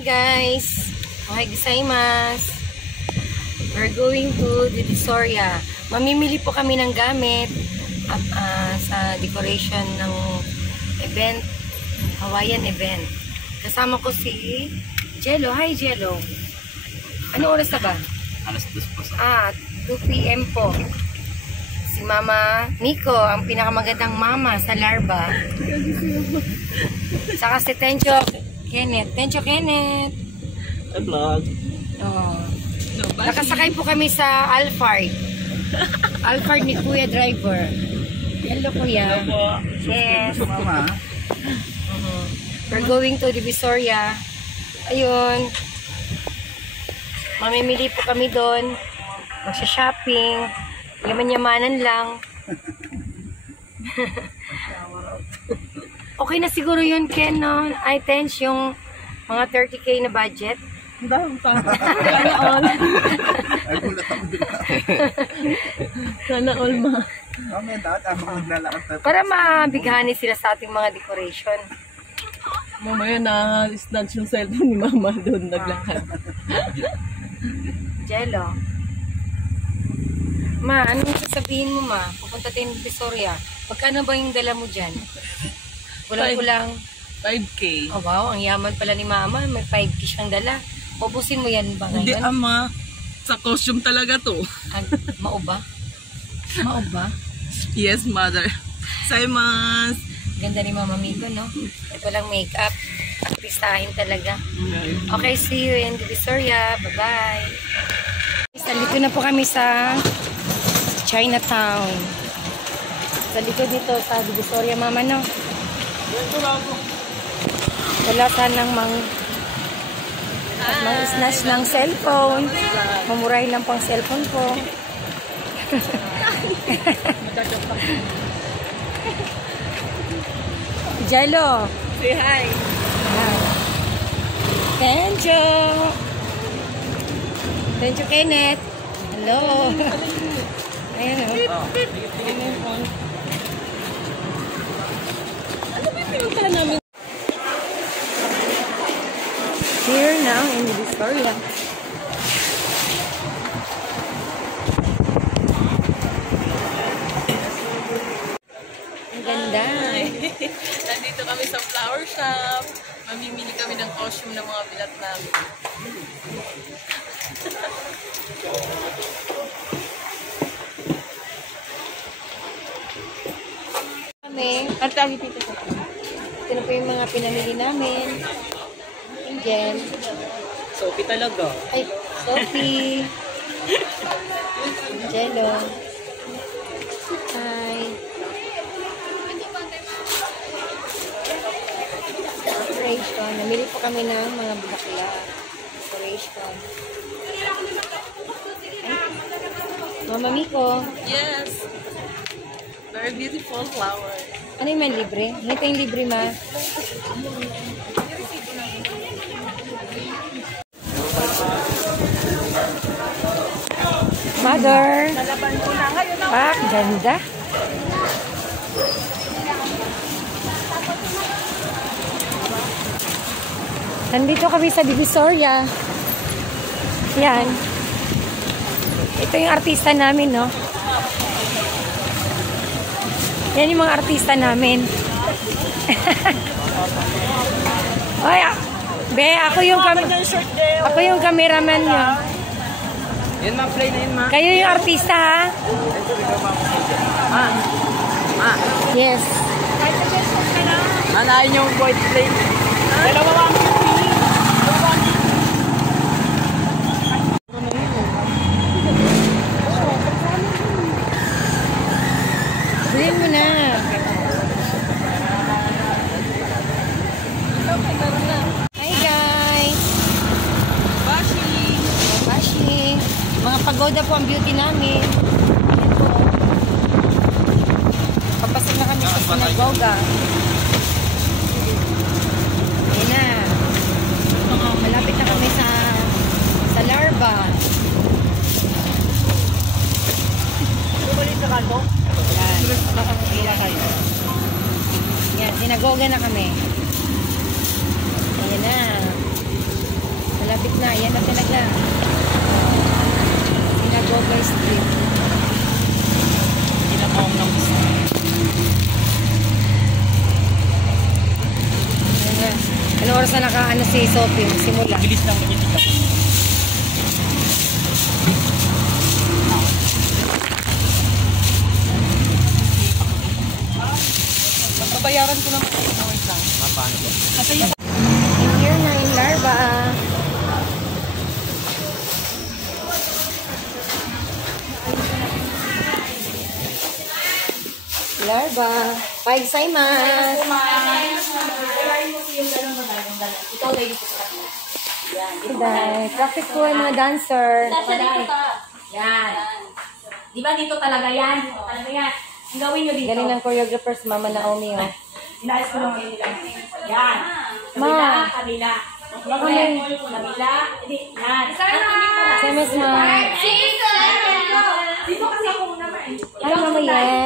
Hi guys! Okay, gozaimasu! We're going to Divisoria. Mamimili po kami ng gamit sa decoration ng event, Hawaiian event. Kasama ko si Jello. Hi Jello! Ano oras na ba? Alas 2 po. 2 PM po. Si Mama Nico, ang pinakamagandang mama sa Larva. Saka si Tencho Kenneth. Vlog. Oh. Nakasakay po kami sa Alphard. Alphard ni Kuya Driver. Hello Kuya. Hello po. Yes. Mama. We're going to Divisoria. Ayun. Mamimili po kami doon. Magsha-shopping. Yaman-yamanan lang. Okay na siguro yun, Ken, no? I tense yung mga 30K na budget. Sana all. Sana all ma. Para mabighani sila sa ating mga decoration. Mamaya na-snatch yung cellphone ni mama doon naglakad. Jello. Ma, anong sasabihin mo, ma? Pupunta tayo ng Divisoria. Magkano ba yung dala mo dyan? Kulang-kulang. 5K. Oh, wow, ang yaman pala ni mama. May 5K siyang dala. Ubusin mo yan ba ngayon? Hindi ama. Sa costume talaga to. Mauba? Mauba? Yes, mother. Saimas. Ganda ni Mama Migo, no? Ito lang makeup. Artistahin talaga. Okay, see you in Divisoria. Bye-bye. Dito na po kami sa Chinatown. Sa likod nito sa Divisoria, Mama, no? Wala sanang snatch ng cellphone. Mamuray lang pang cellphone ko. Jello. Say hi. Tencho. Tencho Kenneth. Hello. Ayan o. Ano ba yung pinunta namin? Here now in Divisoria. Ang ganda. Nandito kami sa flower shop. Mamimili kami ng costume ng mga bilat namin. Ang tawag dito sa ito na po yung mga pinamili namin. Angel. Sophie talaga. Ay, Sophie. Jello. Hi. Decoration. Namili po kami ng mga bulaklak. Decoration. Ay. Mama Miko. Yes. Very beautiful flower. Ano yung man libre? Ano yung libre, ma? Mother! Ganda! Nandito kami sa Divisoria. Yan. Ito yung artista namin, no? Yan yung mga artista namin. Oy, ako yung cameraman nyo. Yan ma, play na yun ma. Kayo yung artista, ha? Yes. Nanahin yung white plate. Dalawa lang. Bilhin mo na. Hi guys. Bashi. Mga pagoda po ang beauty namin. Ayan po. Papasok na kami sa sinagoga. Ayan na. Malapit na kami sa Larva. Tukulit sa kanto? Yan. Yan, sinagoga na kami. Ayan na. gitna. Yan na talaga. Sinagoga Street. Pinakawang ng gusto. Ano oras na naka-ano si Sophie? Simula. Bilis lang ganyan ikaw. Babayaran ko naman. Wait lang. Paano ba? Kasi yung Here na in Larva. Larva. Pagsaymas. Today, practice ko yung mga dancer. Yan. Di ba dito talaga yan? Dito talaga yan. Ang gawin nyo dito. Galing ng choreographers, Mama Naomi. Oh. Inayos ko lang ngayon nila. Yan. Ma. Kabila. Baka may... Kabila. Hindi. Yan. Semes ma. Dito kasi ako muna ma. Ay, Mama Yen.